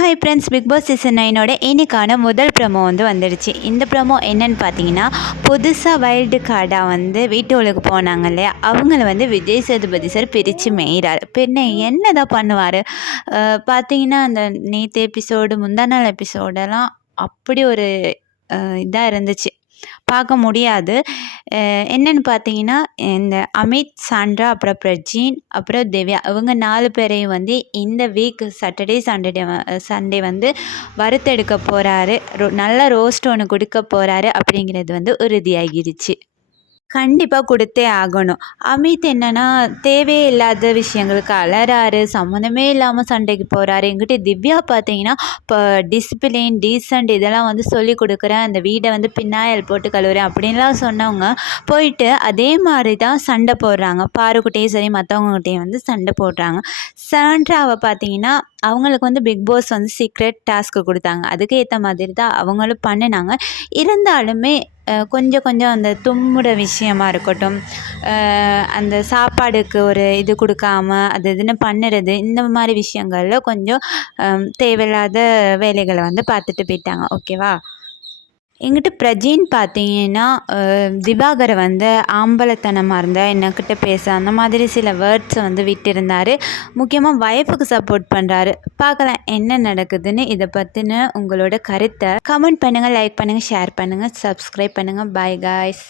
Hi friends Bigg Boss season நைனோட இன்னைக்கான முதல் promo வந்து வந்துடுச்சு. இந்த ப்ரமோ என்னன்னு பார்த்தீங்கன்னா புதுசாக வைல்டு கார்டாக வந்து வீட்டுகளுக்கு போனாங்க இல்லையா? அவங்கள வந்து விஜய் சேதுபதி சார் பிரித்து மேயிறாரு. பின்ன என்ன தான் பண்ணுவார்? பார்த்தீங்கன்னா அந்த நேற்று எபிசோடு முந்தா நாள் எபிசோடெல்லாம் அப்படி ஒரு இதாக இருந்துச்சு. பார்க்க முடியாது. என்னென்னு பார்த்தீங்கன்னா இந்த அமித் சாண்ட்ரா அப்புறம் பிரஜீன் அப்புறம் திவ்யா இவங்க நாலு பேரையும் வந்து இந்த வீக் சாட்டர்டே சண்டே சண்டே வந்து வறுத்தெடுக்க போகிறாரு ரோ நல்ல ரோஸ்ட் ஒன்று கொடுக்க போகிறாரு அப்படிங்கிறது வந்து உறுதியாகிடுச்சு கண்டிப்பாக கொடுத்தே ஆகணும். அமித் என்னன்னா தேவையே இல்லாத விஷயங்களுக்கு அலறாரு சம்மந்தமே இல்லாமல் சண்டைக்கு போகிறாரு எங்கிட்ட திவ்யா பார்த்தீங்கன்னா இப்போ டிசிப்ளின் டீசன்ட் இதெல்லாம் வந்து சொல்லி கொடுக்குறேன். அந்த வீடை வந்து பின்னாயல் போட்டு கழுவுறேன் அப்படின்லாம் சொன்னவங்க போயிட்டு அதே மாதிரி தான் சண்டை போடுறாங்க. பாருக்கிட்டேயும் சரி மற்றவங்ககிட்டையும் வந்து சண்டை போடுறாங்க. சாண்ட்ராவை பார்த்தீங்கன்னா அவங்களுக்கு வந்து பிக் பாஸ் வந்து சீக்ரெட் டாஸ்க்கு கொடுத்தாங்க. அதுக்கு ஏற்ற மாதிரி தான் அவங்களும் பண்ணினாங்க. இருந்தாலுமே கொஞ்சம் கொஞ்சம் அந்த தும்முற விஷயமா இருக்கட்டும். அந்த சாப்பாடுக்கு ஒரு இது கொடுக்காம அது இதுன்னு பண்ணுறது இந்த மாதிரி விஷயங்களில் கொஞ்சம் தேவையில்லாத வேலைகளை வந்து பார்த்துட்டு போயிட்டாங்க. ஓகேவா? எங்கிட்ட பிரஜின் பார்த்தீங்கன்னா திவாகரை வந்து ஆம்பளத்தனமாக இருந்தால் என்னக்கிட்ட பேச அந்த மாதிரி சில வேர்ட்ஸை வந்து விட்டிருந்தார். முக்கியமாக ஒய்ஃபுக்கு சப்போர்ட் பண்ணுறாரு பார்க்கலாம் என்ன நடக்குதுன்னு இதை பற்றின உங்களோட கருத்தை கமெண்ட் பண்ணுங்கள் லைக் பண்ணுங்கள் ஷேர் பண்ணுங்கள் சப்ஸ்கிரைப் பண்ணுங்கள் பாய் காய்ஸ்